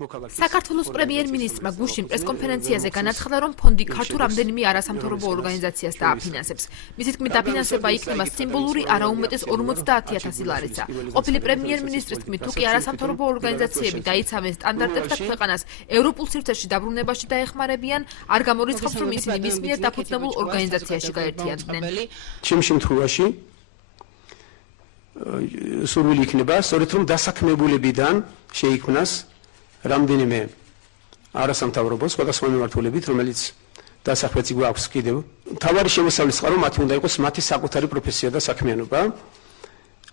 საქართველოს პრემიერ-მინისტრმა გუშინ პრესკონფერენციაზე განაცხადა, რომ ფონდი ქართულ რამდენიმე არასამთავრობო ორგანიზაციას დააფინანსებს. მისი თქმით, დაფინანსება იქნება სიმბოლური არაუმეტეს 50,000 ლარისა. ყოფილი პრემიერ-მინისტრის თქმით, თუ კი არასამთავრობო ორგანიზაციები დაიცავენ სტანდარტებს და ქვეყანას ევროპულ სივრცეში დაბრუნებაში დაეხმარებიან, არ გამორიცხავს, რომ ისინი მის მიერ დაფუძნებულ ორგანიზაციაში გაერთიანდნენ. ჩემ შემთხვევაში სურვილი იქნება, სწორედ რომ დასაქმებულებიდან შეიქმნას რამდენიმე არასამთავრობო სხვადასხვა მიმართულებით, რომელიც დასახვეცი გვაქვს კიდევ. მთავარი შემოსავლის წყარო მათი უნდა იყოს მათი საკუთარი პროფესია და საქმიანობა.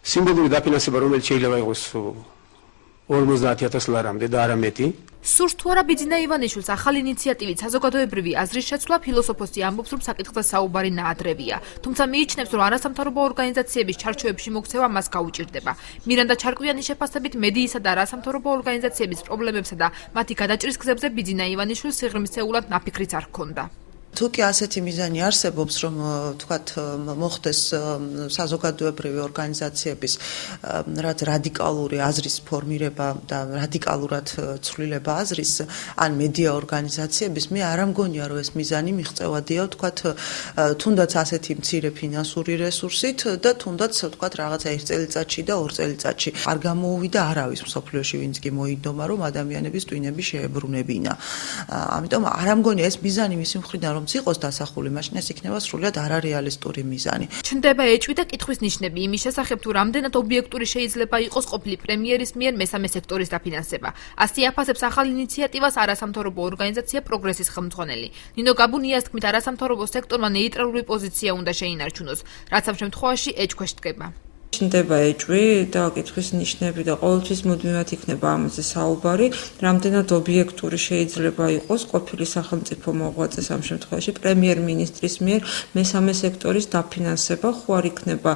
სიმბოლური დაფინანსება, რომელიც შეიძლება იყოს 50,000 ლარამდე და არა მეტი. სურს თუ არა ბიძინა ივანიშვილს ახალი ინიციატივით საზოგადოებრივი აზრის შეცვლა, ფილოსოფოსი ამბობს, რომ საკითხზე საუბარი ნაადრევია. თუმცა მიიჩნევს, რომ არასამთავრობო ორგანიზაციების ჩარჩოებში მოქცევა მას გაუჭირდება. მირანდა ჩარკვიანის შეფასებით, მედიისა და არასამთავრობო ორგანიზაციების პრობლემებსა და მათი გადაჭრის გზებზე ბიძინა ივანიშვილს სიღრმისეულად ნაფიქრიც არ ჰქონდა. თუ კი ასეთი მიზანი არსებობს, რომ თქვათ მოხდეს საზოგადოებრივი ორგანიზაციების რადიკალური აზრის ფორმირება და რადიკალურად ცვლილება აზრის, ან მედია ორგანიზაციების, მე არ ამგონია, რომ ეს მიზანი მიღწევადია, თქვათ, თუნდაც ასეთი მცირე ფინანსური რესურსით და თუნდაც თქვათ რაღაცა 1 წელიწადში და 2 წელიწადში. არ გამოუვიდა არავის მსოფლიოში, ვინც კი მოიდომა, რომ ადამიანების ტვინები შეებრუნებინა. ამიტომ არ ამგონია ეს მიზანი მისი მხრიდან რომ იყოს დასახული, მაშინ ეს იქნება სრულიად არარეალისტური მიზანი. ჩნდება ეჭვი და კითხვის ნიშნები იმის შესახებ, თუ რამდენად ობიექტური შეიძლება იყოს ყოფილი პრემიერის მიერ მესამე სექტორის დაფინანსება. ასე აფასებს ახალ ინიციატივას არასამთავრობო ორგანიზაცია პროგრესის ხელმძღვანელი. ნინო გაბუნიას თქმით, არასამთავრობო სექტორმა ნეიტრალური პოზიცია უნდა შეინარჩუნოს, რაც ამ შემთხვევაში ეჭქვეშ დგება. ჩნდება ეჭვი და კითხვის ნიშნები და ყოველთვის მუდმივად იქნება ამაზე საუბარი, რამდენად ობიექტური შეიძლება იყოს ყოფილი სახელმწიფო მოღვაწეს ამ შემთხვევაში პრემიერ-მინისტრის მიერ მესამე სექტორის დაფინანსება, ხო არ იქნება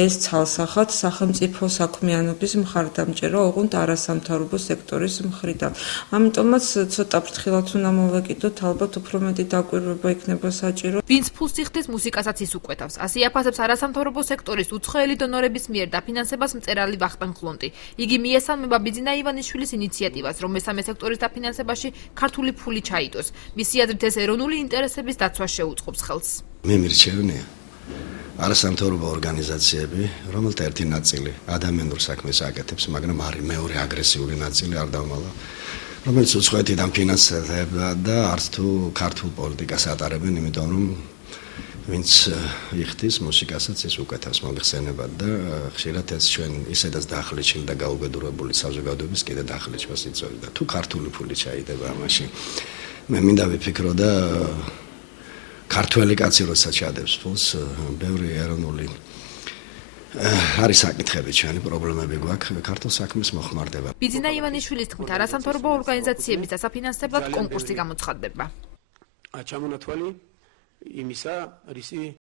ეს ცალსახად სახელმწიფო საქმიანობის მხარდამჭერა, ოღონდ არასამთავრობო სექტორის მხრიდან. ამიტომაც ცოტა ფრთხილად უნდა მოვეკიდოთ, ალბათ უფრო მეტი დაკვირვება იქნება საჭირო. ვინც ფულს იხდის, მუსიკასაც ისუკვეთავს. ასე აფასებს არასამთავრობო სექტორის უცხოელი დონორების მიერ დაფინანსებას მწერალი ვახტანგ ხლონტი. იგი მიესალმება ბიძინა ივანიშვილის ინიციატივას, რომ მესამე სექტორის დაფინანსებაში ქართული ფული ჩაიდოს. მისი აზრით ეს ეროვნული ინტერესების დაცვას შეუწყობს ხელს. მე მირჩევნია არასამთავრობო ორგანიზაციები, რომელთა ერთი ნაწილი ადამიანურ საქმეს აკეთებს, მაგრამ არის მეორე აგრესიული ნაწილი არ დავმალა, რომელიც უცხოეთიდან ფინანსდება და არც თუ ქართულ პოლიტიკას ატარებენ, იმიტომ რომ ვინც იხდის მუსიკასაც ის უკეთავს მომიხსენებად და ხშირად ეს ჩვენ ისედაც დაახლეჩილი და გაუბედურებული საზოგადოების კიდე დაახლეჩვას იწვევს და თუ ქართული ფული ჩაიდება ამაში მე მინდა ვიფიქრო და ქართველი კაცი როცა ჩადებს ფულს ბევრი ეროვნული არის საკითხები ჩვენი პრობლემები გვაქვს ქართულ საქმეს მოხმარდება. ბიძინა ივანიშვილის თქმით, არასამთავრობო ორგანიზაციების დასაფინანსებლად კონკურსი გამოცხადდება. ჩამონათვალი იმისა, რისი